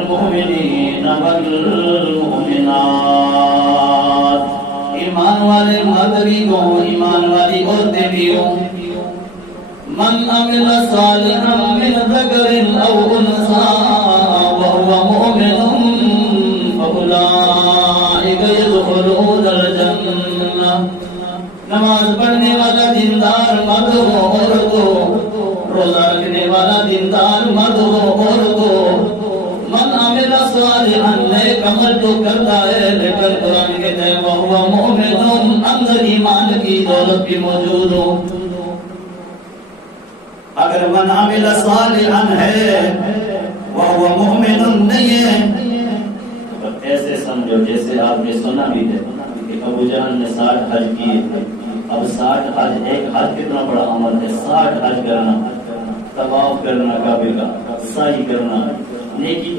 والمؤمنین والمؤمنات. ایمان والے مرد بھی ہوں، ایمان والی عورتیں بھی ہوں. من عمل صالحا من ذکر او انثى وهو مؤمن فاولئک يدخلون الجنہ. نماز پڑھنے والا دیندار مرد ہو عورت ہو، روزہ رکھنے والا دیندار مرد ہو عورت ہو، من عمل صالحا نیک عمل تو کرتا ہے، لیکن قرآن کہتا ہے وہو مؤمن، اندر ایمان کی دولت بھی موجود ہو. اگر من عمل صالحا ہے وہو مؤمن نہیں ہے، ایسے سمجھو جیسے آپ نے سنا بھی ہے کہ ابو جہل نے 60 حج کیے. اب 60 حج، ایک حج کتنا بڑا عمل ہے. 60 حج کرنا، طواف کرنا، کعبے کا سعی کرنا، نیکی تو